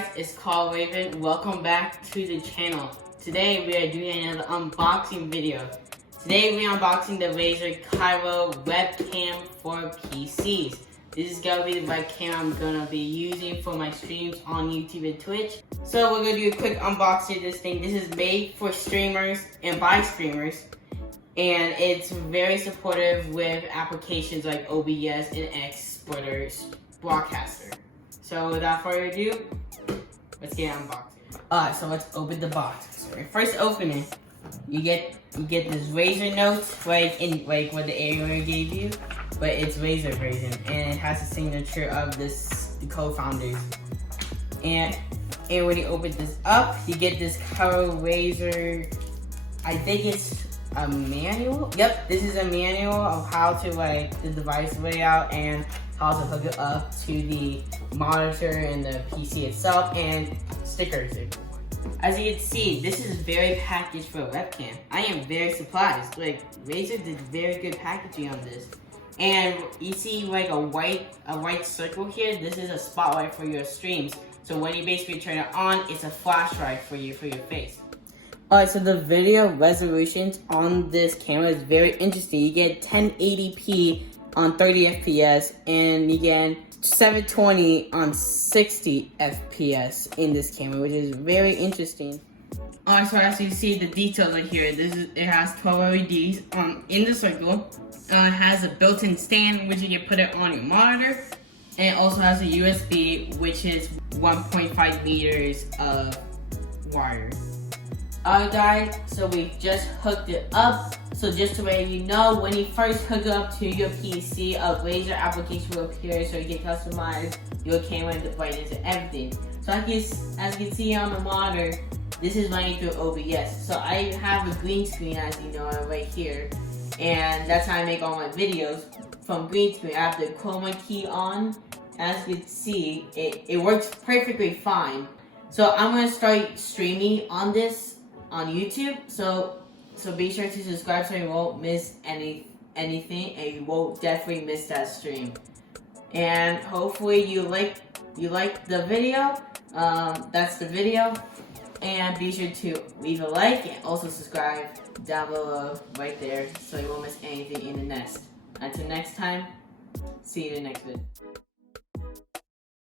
guys, it's called Raven. Welcome back to the channel. Today we are doing another unboxing video. Today we are unboxing the Razer Cairo webcam for PCs. This is gonna be the webcam I'm gonna be using for my streams on YouTube and Twitch. So we're gonna do a quick unboxing of this thing. This is made for streamers and by streamers. And it's very supportive with applications like OBS and Exporters Broadcaster. So without further ado, let's get unboxing. Alright, so let's open the box. So when you first open it, you get this Razer notes what the Area gave you, but it's Razer version, and it has the signature of the co-founders. And when you open this up, you get this Cairo Razer. I think it's a manual. Yep, this is a manual of how to the device layout and how to hook it up to the monitor and the PC itself, and stickers. As you can see, this is very packaged for a webcam. I am very surprised. Razer did very good packaging on this. And you see a white circle here. This is a spotlight for your streams. So when you basically turn it on, it's a flashlight for your face. Alright, so the video resolutions on this camera is very interesting. You get 1080p on 30 FPS, and you get 720 on 60 FPS in this camera, which is very interesting. Alright, so as you see the details right here, it has 12 LEDs in the circle. It has a built-in stand which you can put it on your monitor, and it also has a USB, which is 1.5 meters of wire. Alright guys, so we just hooked it up. So just to let you know, when you first hook it up to your PC, a Razer application will appear so you can customize your camera and the brightness and everything. So as you can see on the monitor, this is running through OBS. So I have a green screen, as you know, right here. And that's how I make all my videos from green screen. I have the chroma key on. As you can see, it works perfectly fine. So I'm going to start streaming on this on YouTube. So be sure to subscribe so you won't miss anything, and you won't definitely miss that stream. And hopefully you like the video. That's the video. And be sure to leave a like and also subscribe down below right there so you won't miss anything in the next. Until next time, see you in the next video.